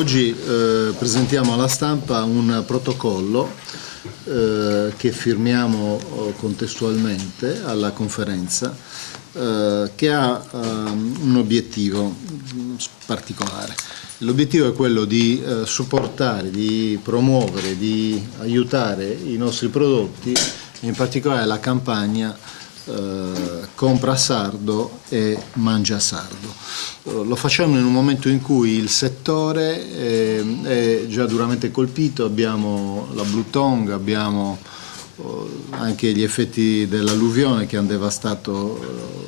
Oggi presentiamo alla stampa un protocollo che firmiamo contestualmente alla conferenza che ha un obiettivo particolare. L'obiettivo è quello di supportare, di promuovere, di aiutare i nostri prodotti, in particolare la campagna Compra Sardo e Mangia Sardo. Lo facciamo in un momento in cui il settore è già duramente colpito, abbiamo la Blue Tongue, abbiamo anche gli effetti dell'alluvione che hanno devastato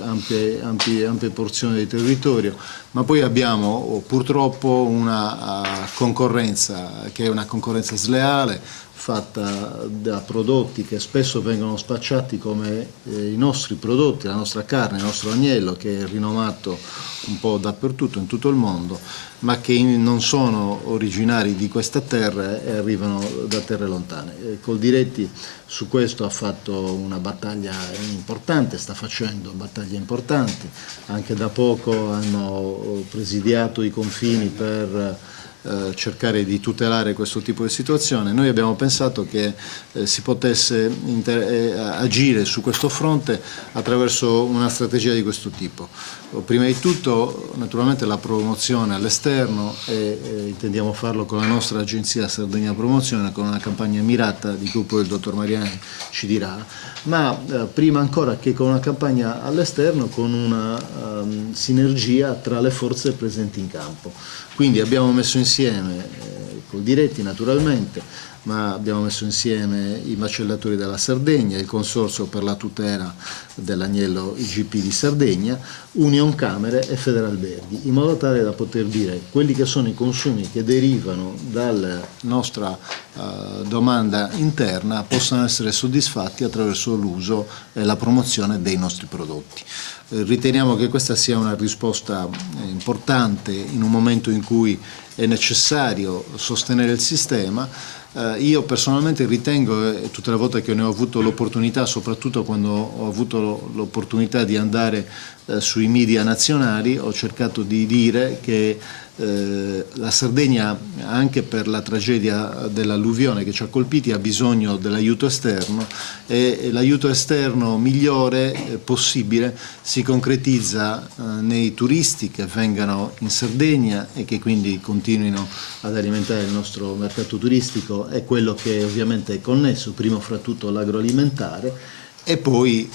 ampie porzioni del territorio, ma poi abbiamo purtroppo una concorrenza che è una concorrenza sleale, fatta da prodotti che spesso vengono spacciati come i nostri prodotti, la nostra carne, il nostro agnello, che è rinomato un po' dappertutto, in tutto il mondo, ma che non sono originari di questa terra e arrivano da terre lontane. Coldiretti su questo ha fatto una battaglia importante, sta facendo battaglie importanti, anche da poco hanno presidiato i confini per cercare di tutelare questo tipo di situazione. Noi abbiamo pensato che si potesse agire su questo fronte attraverso una strategia di questo tipo. Prima di tutto naturalmente la promozione all'esterno e intendiamo farlo con la nostra agenzia Sardegna Promozione, con una campagna mirata di cui poi il dottor Mariani ci dirà, ma prima ancora che con una campagna all'esterno, con una sinergia tra le forze presenti in campo. Quindi abbiamo messo insieme Coldiretti naturalmente, ma abbiamo messo insieme i macellatori della Sardegna, il Consorzio per la tutela dell'agnello IGP di Sardegna, Unioncamere e Federalberghi, in modo tale da poter dire quelli che sono i consumi che derivano dalla nostra domanda interna possano essere soddisfatti attraverso l'uso e la promozione dei nostri prodotti. Riteniamo che questa sia una risposta importante in un momento in cui è necessario sostenere il sistema. Io personalmente ritengo, tutte le volte che ne ho avuto l'opportunità, soprattutto quando ho avuto l'opportunità di andare sui media nazionali, ho cercato di dire che la Sardegna, anche per la tragedia dell'alluvione che ci ha colpiti, ha bisogno dell'aiuto esterno e l'aiuto esterno migliore possibile si concretizza nei turisti che vengano in Sardegna e che quindi continuino ad alimentare il nostro mercato turistico e quello che ovviamente è connesso, prima fra tutto l'agroalimentare, e poi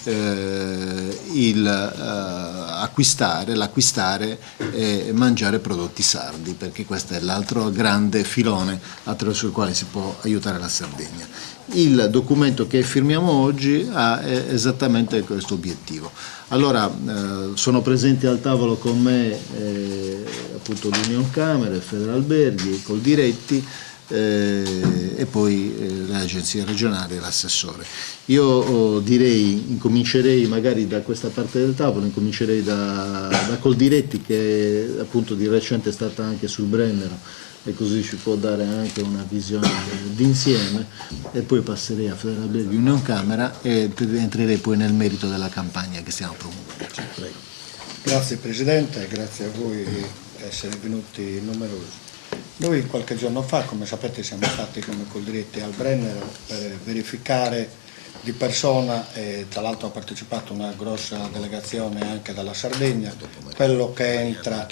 l'acquistare e mangiare prodotti sardi, perché questo è l'altro grande filone attraverso il quale si può aiutare la Sardegna. Il documento che firmiamo oggi ha esattamente questo obiettivo. Allora, sono presenti al tavolo con me appunto l'Unioncamere, Federalberghi, Coldiretti, e poi le agenzie regionali e l'assessore. Io direi, incomincerei magari da questa parte del tavolo, incomincerei da Coldiretti, che appunto di recente è stata anche sul Brennero e così ci può dare anche una visione d'insieme, e poi passerei a Federalberghi, Unioncamera, e entrerei poi nel merito della campagna che stiamo promuovendo. Prego. Grazie Presidente, grazie a voi di essere venuti numerosi. Noi qualche giorno fa, come sapete, siamo stati come Coldiretti al Brennero per verificare di persona, e tra l'altro ha partecipato una grossa delegazione anche dalla Sardegna, quello che entra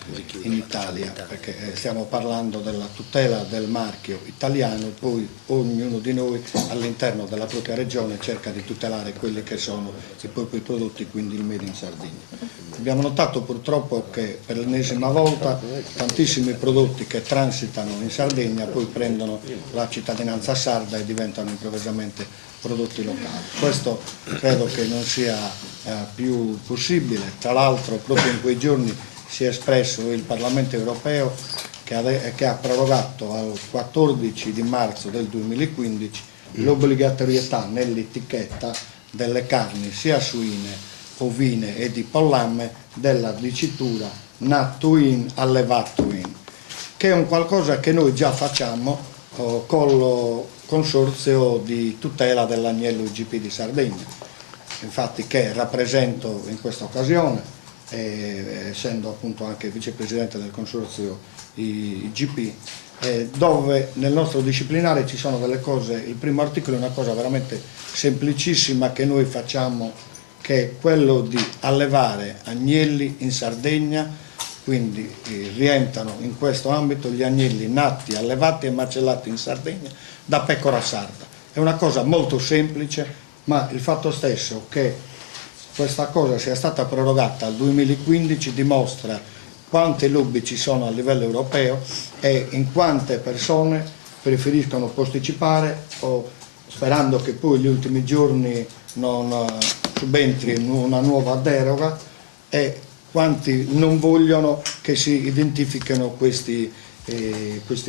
in Italia, perché stiamo parlando della tutela del marchio italiano, e poi ognuno di noi all'interno della propria regione cerca di tutelare quelli che sono i propri prodotti, quindi il Made in Sardegna. Abbiamo notato purtroppo che per l'ennesima volta tantissimi prodotti che transitano in Sardegna poi prendono la cittadinanza sarda e diventano improvvisamente prodotti locali. Questo credo che non sia più possibile. Tra l'altro proprio in quei giorni si è espresso il Parlamento europeo che ha prorogato al 14 di marzo del 2015 l'obbligatorietà nell'etichetta delle carni sia suine, ovine e di pollame della dicitura nattuin allevatuin, che è un qualcosa che noi già facciamo col Consorzio di tutela dell'agnello IGP di Sardegna, infatti, che rappresento in questa occasione, essendo appunto anche vicepresidente del Consorzio i GP, dove nel nostro disciplinare ci sono delle cose. Il primo articolo è una cosa veramente semplicissima che noi facciamo, che è quello di allevare agnelli in Sardegna, quindi rientrano in questo ambito gli agnelli nati, allevati e macellati in Sardegna da pecora sarda. È una cosa molto semplice, ma il fatto stesso che questa cosa sia stata prorogata al 2015 dimostra quante lobby ci sono a livello europeo e in quante persone preferiscono posticipare o sperando che poi gli ultimi giorni non subentri una nuova deroga, e quanti non vogliono che si identifichino questi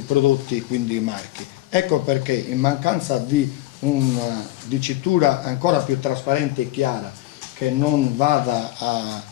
prodotti, quindi i marchi. Ecco perché, in mancanza di una dicitura ancora più trasparente e chiara, che non vada a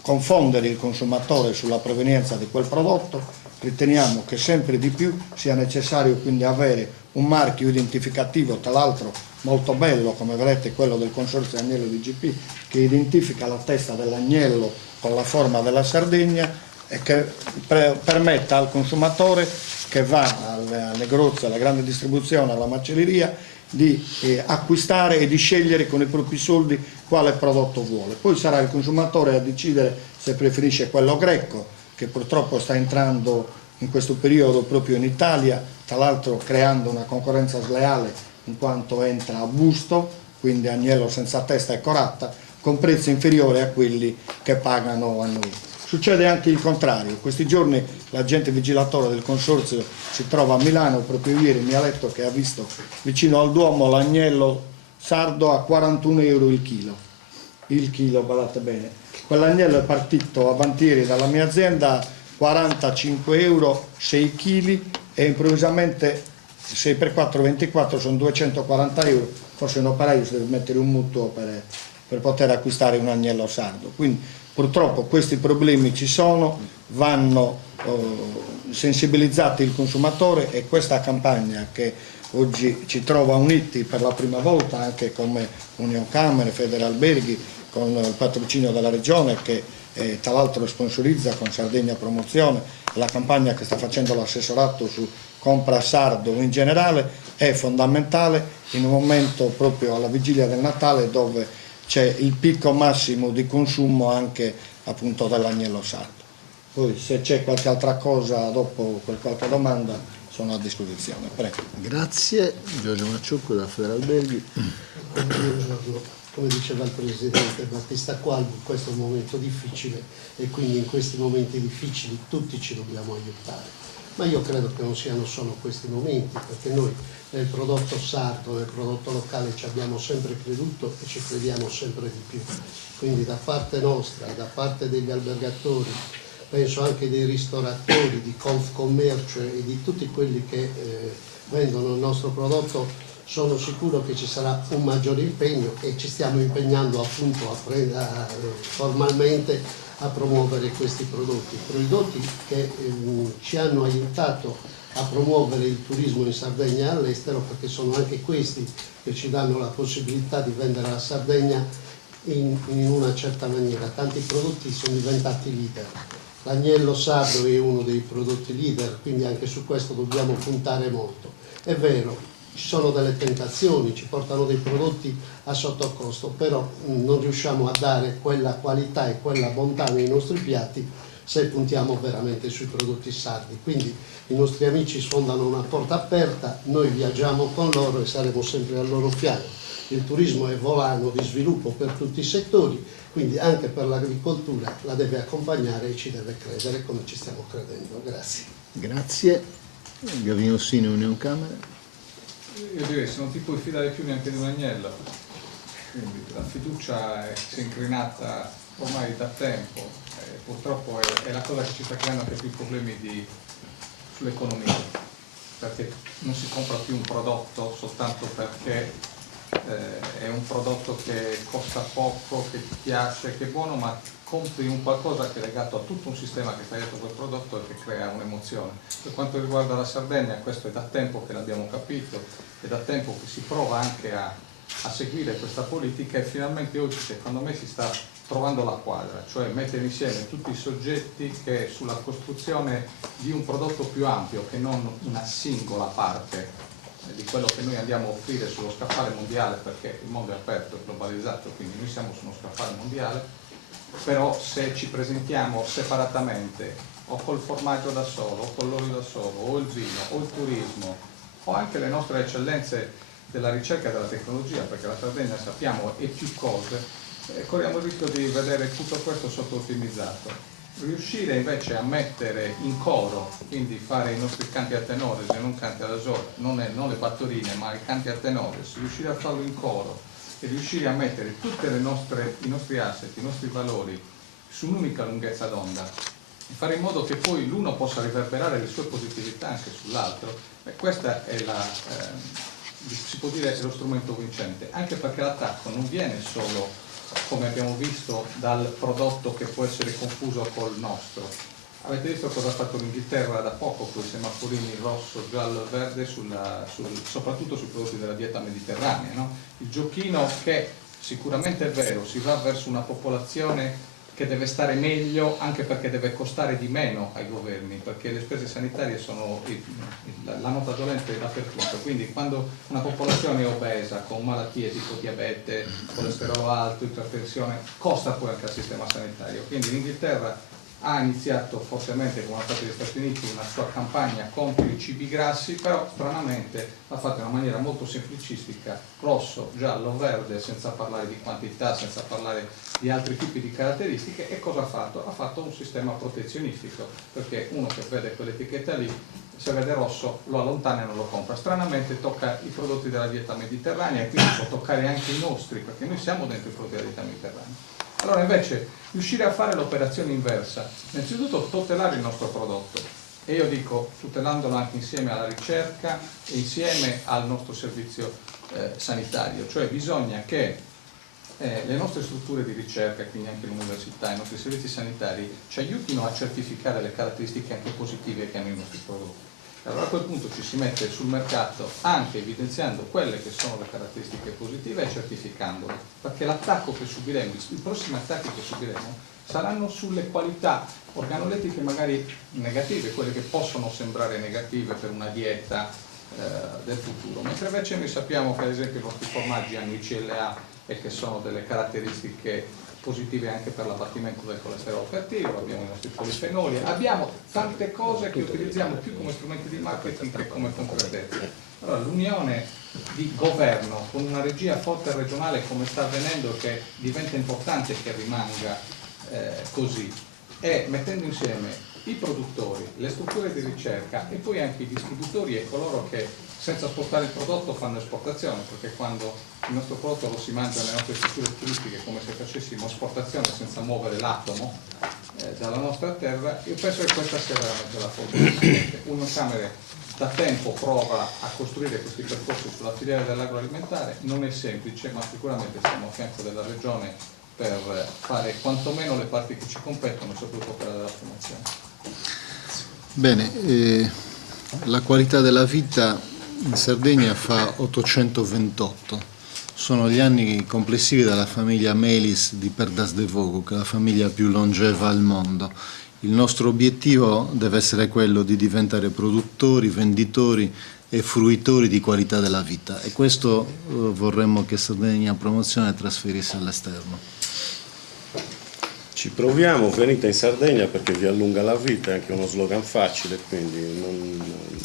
confondere il consumatore sulla provenienza di quel prodotto, riteniamo che sempre di più sia necessario quindi avere un marchio identificativo, tra l'altro molto bello, come vedete quello del Consorzio Agnello di GP, che identifica la testa dell'agnello con la forma della Sardegna e che permetta al consumatore che va alle negozi, alla grande distribuzione, alla macelleria, di acquistare e di scegliere con i propri soldi quale prodotto vuole. Poi sarà il consumatore a decidere se preferisce quello greco, che purtroppo sta entrando in questo periodo proprio in Italia, tra l'altro creando una concorrenza sleale in quanto entra a busto, quindi agnello senza testa e coratta, con prezzi inferiori a quelli che pagano a noi. Succede anche il contrario. Questi giorni l'agente vigilatore del consorzio si trova a Milano, proprio ieri mi ha detto che ha visto vicino al Duomo l'agnello sardo a 41 euro il chilo, guardate bene. Quell'agnello è partito avantieri dalla mia azienda a 45 euro 6 kg e improvvisamente 6 per 4, 24 sono 240 euro, forse un operaio si deve mettere un mutuo per poter acquistare un agnello sardo. Quindi purtroppo questi problemi ci sono, vanno sensibilizzati il consumatore, e questa campagna che oggi ci trova uniti per la prima volta anche come Union Camere, Federalberghi, con il patrocinio della Regione che tra l'altro sponsorizza con Sardegna Promozione la campagna che sta facendo l'assessorato su compra sardo in generale, è fondamentale in un momento proprio alla vigilia del Natale dove c'è il picco massimo di consumo anche appunto dell'agnello sardo. Poi se c'è qualche altra cosa dopo, qualche domanda, sono a disposizione. Prego. Grazie. Giorgio Macciocco da Federalberghi. Buongiorno. Come diceva il Presidente Battista Qualbi, questo è un momento difficile e quindi in questi momenti difficili tutti ci dobbiamo aiutare. Ma io credo che non siano solo questi momenti, perché noi nel prodotto sardo, nel prodotto locale ci abbiamo sempre creduto e ci crediamo sempre di più. Quindi da parte nostra, da parte degli albergatori, penso anche dei ristoratori, di Confcommercio e di tutti quelli che vendono il nostro prodotto, sono sicuro che ci sarà un maggiore impegno e ci stiamo impegnando appunto formalmente a promuovere questi prodotti che ci hanno aiutato a promuovere il turismo in Sardegna e all'estero, perché sono anche questi che ci danno la possibilità di vendere la Sardegna in una certa maniera. Tanti prodotti sono diventati leader. L'agnello sardo è uno dei prodotti leader, quindi anche su questo dobbiamo puntare molto. È vero, ci sono delle tentazioni, ci portano dei prodotti a sottocosto, però non riusciamo a dare quella qualità e quella bontà nei nostri piatti se puntiamo veramente sui prodotti sardi. Quindi i nostri amici sfondano una porta aperta, noi viaggiamo con loro e saremo sempre al loro fianco. Il turismo è volano di sviluppo per tutti i settori, quindi anche per l'agricoltura la deve accompagnare e ci deve credere come ci stiamo credendo. Grazie. Grazie. Gavino Ossini, Union Camere. Io direi se non ti puoi fidare più neanche di un agnello, quindi la fiducia si è incrinata ormai da tempo, purtroppo è la cosa che ci sta creando anche più problemi sull'economia, perché non si compra più un prodotto soltanto perché è un prodotto che costa poco, che ti piace, che è buono, ma compri un qualcosa che è legato a tutto un sistema che sta dietro quel prodotto e che crea un'emozione. Per quanto riguarda la Sardegna, questo è da tempo che l'abbiamo capito, è da tempo che si prova anche a seguire questa politica, e finalmente oggi secondo me si sta trovando la quadra, cioè mettere insieme tutti i soggetti che sulla costruzione di un prodotto più ampio che non una singola parte di quello che noi andiamo a offrire sullo scaffale mondiale, perché il mondo è aperto e globalizzato, quindi noi siamo su uno scaffale mondiale, però se ci presentiamo separatamente o col formaggio da solo, o con l'olio da solo, o il vino, o il turismo, o anche le nostre eccellenze della ricerca e della tecnologia, perché la Sardegna sappiamo è più cose, corriamo il rischio di vedere tutto questo sottoottimizzato. Riuscire invece a mettere in coro, quindi fare i nostri canti a tenore e non canti ad asole, non le fattorine ma i canti a tenore, riuscire a farlo in coro e riuscire a mettere tutti i nostri asset, i nostri valori su un'unica lunghezza d'onda e fare in modo che poi l'uno possa riverberare le sue positività anche sull'altro, questa è si può dire, è lo strumento vincente, anche perché l'attacco non viene solo, come abbiamo visto, dal prodotto che può essere confuso col nostro. Avete visto cosa ha fatto l'Inghilterra da poco con i semaforini rosso, giallo e verde soprattutto sui prodotti della dieta mediterranea, no? Il giochino che sicuramente è vero, si va verso una popolazione che deve stare meglio anche perché deve costare di meno ai governi, perché le spese sanitarie sono la nota dolente dappertutto, quindi quando una popolazione è obesa con malattie tipo diabete, colesterolo alto, ipertensione, costa poi anche al sistema sanitario. Quindi l'Inghilterra ha iniziato fortemente, come ha fatto gli Stati Uniti, una sua campagna contro i cibi grassi, però stranamente l'ha fatto in una maniera molto semplicistica, rosso, giallo, verde, senza parlare di quantità, senza parlare di altri tipi di caratteristiche. E cosa ha fatto? Ha fatto un sistema protezionistico, perché uno che vede quell'etichetta lì, se vede rosso lo allontana e non lo compra. Stranamente tocca i prodotti della dieta mediterranea e quindi può toccare anche i nostri, perché noi siamo dentro i prodotti della dieta mediterranea. Allora invece riuscire a fare l'operazione inversa, innanzitutto tutelare il nostro prodotto, e io dico tutelandolo anche insieme alla ricerca e insieme al nostro servizio sanitario, cioè bisogna che le nostre strutture di ricerca, quindi anche l'università, i nostri servizi sanitari ci aiutino a certificare le caratteristiche anche positive che hanno i nostri prodotti. Allora a quel punto ci si mette sul mercato anche evidenziando quelle che sono le caratteristiche positive e certificandole, perché l'attacco che subiremo, i prossimi attacchi che subiremo saranno sulle qualità organolettiche magari negative, quelle che possono sembrare negative per una dieta del futuro, mentre invece noi sappiamo che ad esempio i nostri formaggi hanno i CLA e che sono delle caratteristiche positive anche per l'abbattimento del colesterolo cattivo, abbiamo i nostri polifenoli, abbiamo tante cose che utilizziamo più come strumenti di marketing che come concretezza. Allora l'unione di governo con una regia forte regionale come sta avvenendo, che diventa importante che rimanga così, e mettendo insieme i produttori, le strutture di ricerca e poi anche i distributori e coloro che senza spostare il prodotto fanno esportazione, perché quando il nostro prodotto lo si mangia nelle nostre strutture turistiche come se facessimo esportazione senza muovere l'atomo dalla nostra terra, io penso che questa sia veramente la forza. Unocamere da tempo prova a costruire questi percorsi sulla filiera dell'agroalimentare, non è semplice, ma sicuramente siamo a fianco della Regione per fare quantomeno le parti che ci competono, soprattutto quella della promozione. Bene, la qualità della vita in Sardegna fa 828, sono gli anni complessivi della famiglia Melis di Perdas de Vogo, che è la famiglia più longeva al mondo. Il nostro obiettivo deve essere quello di diventare produttori, venditori e fruitori di qualità della vita, e questo vorremmo che Sardegna Promozione trasferisse all'esterno. Ci proviamo, venite in Sardegna perché vi allunga la vita, è anche uno slogan facile, quindi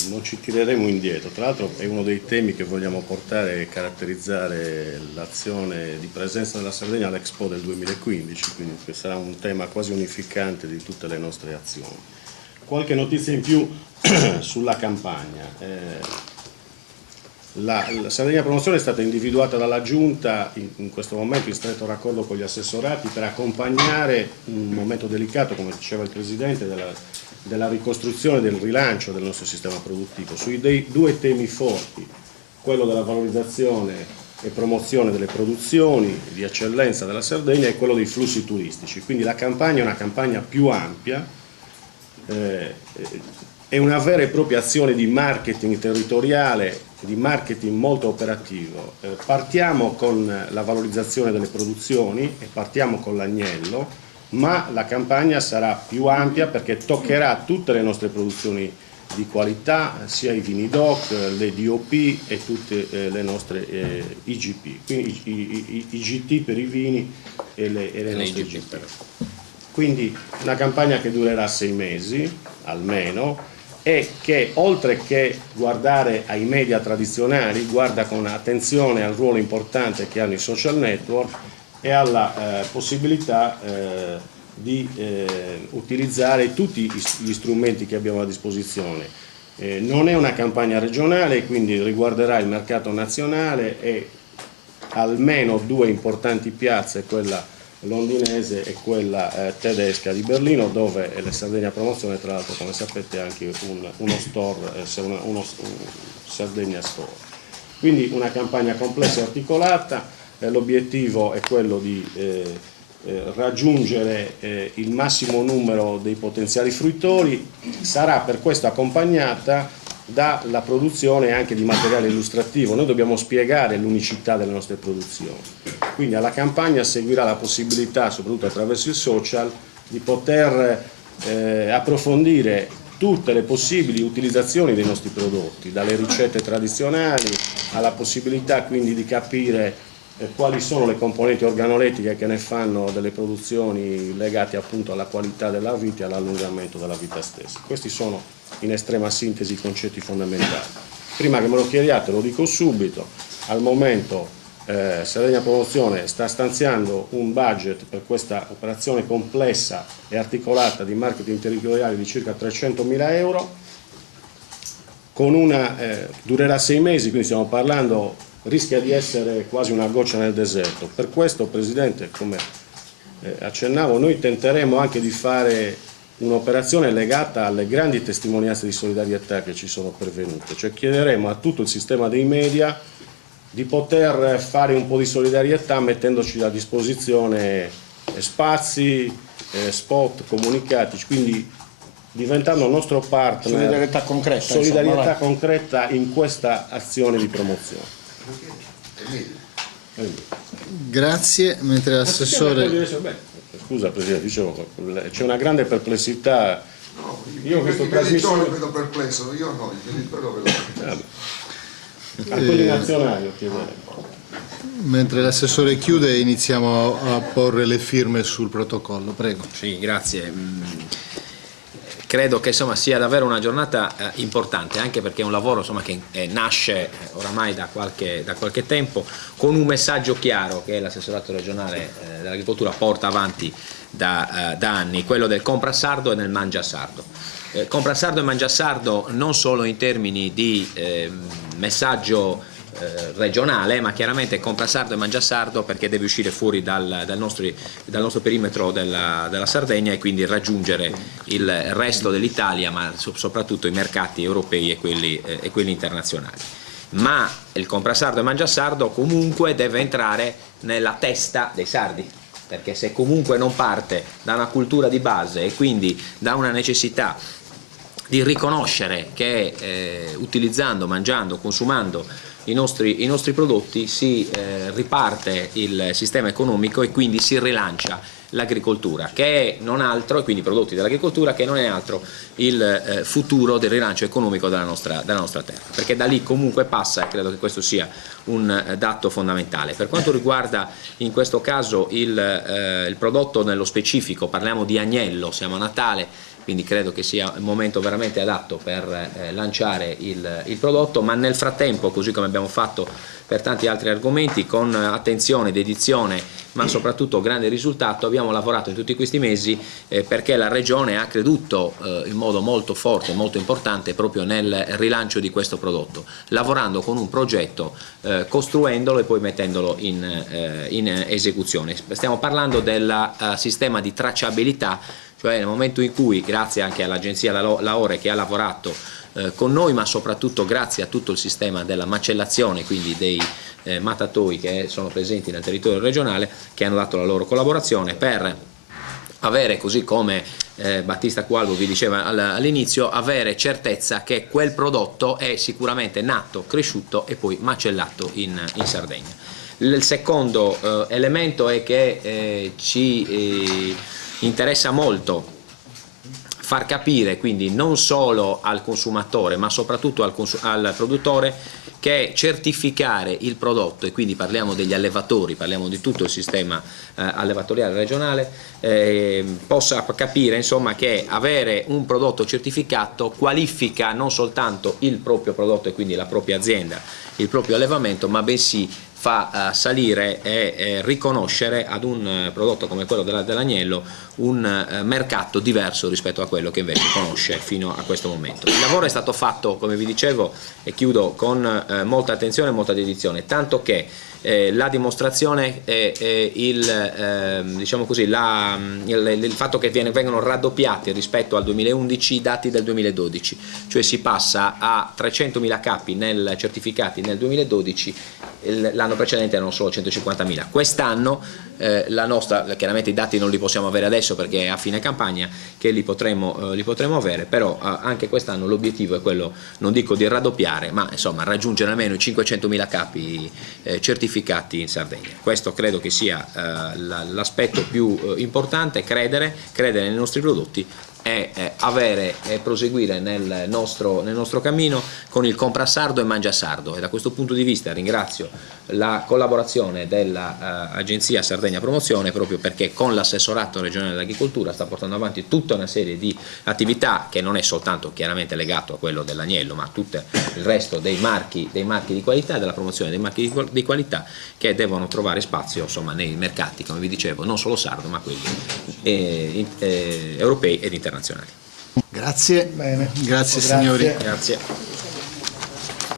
non ci tireremo indietro. Tra l'altro è uno dei temi che vogliamo portare e caratterizzare l'azione di presenza della Sardegna all'Expo del 2015, quindi sarà un tema quasi unificante di tutte le nostre azioni. Qualche notizia in più sulla campagna. La Sardegna Promozione è stata individuata dalla Giunta in questo momento in stretto raccordo con gli assessorati per accompagnare un momento delicato, come diceva il Presidente, della ricostruzione e del rilancio del nostro sistema produttivo, sui due temi forti, quello della valorizzazione e promozione delle produzioni di eccellenza della Sardegna e quello dei flussi turistici. Quindi la campagna è una campagna più ampia, è una vera e propria azione di marketing territoriale, di marketing molto operativo. Partiamo con la valorizzazione delle produzioni e partiamo con l'agnello, ma la campagna sarà più ampia perché toccherà tutte le nostre produzioni di qualità, sia i vini DOC, le DOP e tutte le nostre IGP, quindi IGT per i vini e le nostre IGP. Quindi una campagna che durerà 6 mesi almeno e che oltre che guardare ai media tradizionali guarda con attenzione al ruolo importante che hanno i social network e alla possibilità di utilizzare tutti gli strumenti che abbiamo a disposizione. Non è una campagna regionale, quindi riguarderà il mercato nazionale e almeno 2 importanti piazze, quella londinese e quella tedesca di Berlino, dove la Sardegna Promozione, tra l'altro come sapete, è anche uno store, uno Sardegna Store. Quindi una campagna complessa e articolata, l'obiettivo è quello di raggiungere il massimo numero dei potenziali fruitori, sarà per questo accompagnata dalla produzione anche di materiale illustrativo. Noi dobbiamo spiegare l'unicità delle nostre produzioni, quindi alla campagna seguirà la possibilità, soprattutto attraverso il social, di poter approfondire tutte le possibili utilizzazioni dei nostri prodotti, dalle ricette tradizionali alla possibilità quindi di capire quali sono le componenti organolettiche che ne fanno delle produzioni legate appunto alla qualità della vita e all'allungamento della vita stessa. Questi sono in estrema sintesi i concetti fondamentali. Prima che me lo chiediate lo dico subito, al momento Sardegna Promozione sta stanziando un budget per questa operazione complessa e articolata di marketing territoriale di circa 300.000 euro, con durerà 6 mesi, quindi stiamo parlando, rischia di essere quasi una goccia nel deserto. Per questo, Presidente, come accennavo, noi tenteremo anche di fare un'operazione legata alle grandi testimonianze di solidarietà che ci sono pervenute, cioè chiederemo a tutto il sistema dei media di poter fare un po' di solidarietà mettendoci a disposizione spazi, spot, comunicati, quindi diventando il nostro partner, solidarietà concreta in questa azione di promozione. Grazie, mentre l'assessore... Scusa Presidente, dicevo, c'è una grande perplessità. No, io questo trasmissione vedo perplesso, io no, quello vedo. A quelli nazionali lo chiederemo. Mentre l'assessore chiude iniziamo a porre le firme sul protocollo, prego. Sì, grazie. Credo che insomma, sia davvero una giornata importante, anche perché è un lavoro insomma, che nasce oramai da qualche tempo con un messaggio chiaro che l'assessorato regionale dell'agricoltura porta avanti da anni, quello del compra sardo e del mangia sardo. Compra sardo e mangia sardo non solo in termini di messaggio regionale, ma chiaramente compra sardo e mangia sardo perché deve uscire fuori dal nostro perimetro della Sardegna e quindi raggiungere il resto dell'Italia, ma soprattutto i mercati europei e quelli internazionali. Ma il compra sardo e mangia sardo comunque deve entrare nella testa dei sardi, perché se comunque non parte da una cultura di base e quindi da una necessità di riconoscere che utilizzando, mangiando, consumando i nostri prodotti si riparte il sistema economico e quindi si rilancia l'agricoltura, che è non altro, e quindi i prodotti dell'agricoltura, che non è altro il futuro del rilancio economico della nostra terra, perché da lì comunque passa, e credo che questo sia un dato fondamentale. Per quanto riguarda in questo caso il prodotto nello specifico, parliamo di agnello, siamo a Natale, quindi credo che sia il momento veramente adatto per lanciare il prodotto, ma nel frattempo, così come abbiamo fatto per tanti altri argomenti, con attenzione, dedizione, ma soprattutto grande risultato, abbiamo lavorato in tutti questi mesi perché la Regione ha creduto in modo molto forte, molto importante proprio nel rilancio di questo prodotto, lavorando con un progetto, costruendolo e poi mettendolo in esecuzione. Stiamo parlando del sistema di tracciabilità, cioè nel momento in cui, grazie anche all'agenzia Laore che ha lavorato con noi, ma soprattutto grazie a tutto il sistema della macellazione, quindi dei mattatoi che sono presenti nel territorio regionale, che hanno dato la loro collaborazione per avere, così come Battista Coalbo vi diceva all'inizio, avere certezza che quel prodotto è sicuramente nato, cresciuto e poi macellato in Sardegna. Il secondo elemento è che ci interessa molto far capire, quindi non solo al consumatore ma soprattutto al produttore, che certificare il prodotto, e quindi parliamo degli allevatori, parliamo di tutto il sistema allevatoriale regionale, possa capire insomma che avere un prodotto certificato qualifica non soltanto il proprio prodotto e quindi la propria azienda, il proprio allevamento, ma bensì fa salire e riconoscere ad un prodotto come quello dell'agnello un mercato diverso rispetto a quello che invece conosce fino a questo momento. Il lavoro è stato fatto, come vi dicevo, e chiudo, con molta attenzione e molta dedizione, tanto che la dimostrazione è diciamo così, il fatto che vengono raddoppiati rispetto al 2011 i dati del 2012, cioè si passa a 300.000 capi certificati nel 2012, l'anno precedente erano solo 150.000. Quest'anno la nostra, chiaramente i dati non li possiamo avere adesso perché è a fine campagna che li potremo avere, però anche quest'anno l'obiettivo è quello, non dico di raddoppiare, ma insomma raggiungere almeno i 500.000 capi certificati in Sardegna. Questo credo che sia l'aspetto più importante, credere nei nostri prodotti e proseguire nel nostro cammino con il compra sardo e mangia sardo, e da questo punto di vista ringrazio la collaborazione dell'Agenzia Sardegna Promozione, proprio perché con l'assessorato regionale dell'agricoltura sta portando avanti tutta una serie di attività che non è soltanto chiaramente legato a quello dell'agnello, ma a tutto il resto dei marchi di qualità, della promozione dei marchi di qualità, che devono trovare spazio insomma nei mercati, come vi dicevo, non solo sardo ma quelli europei ed internazionali. Grazie. Bene. Grazie signori. Grazie.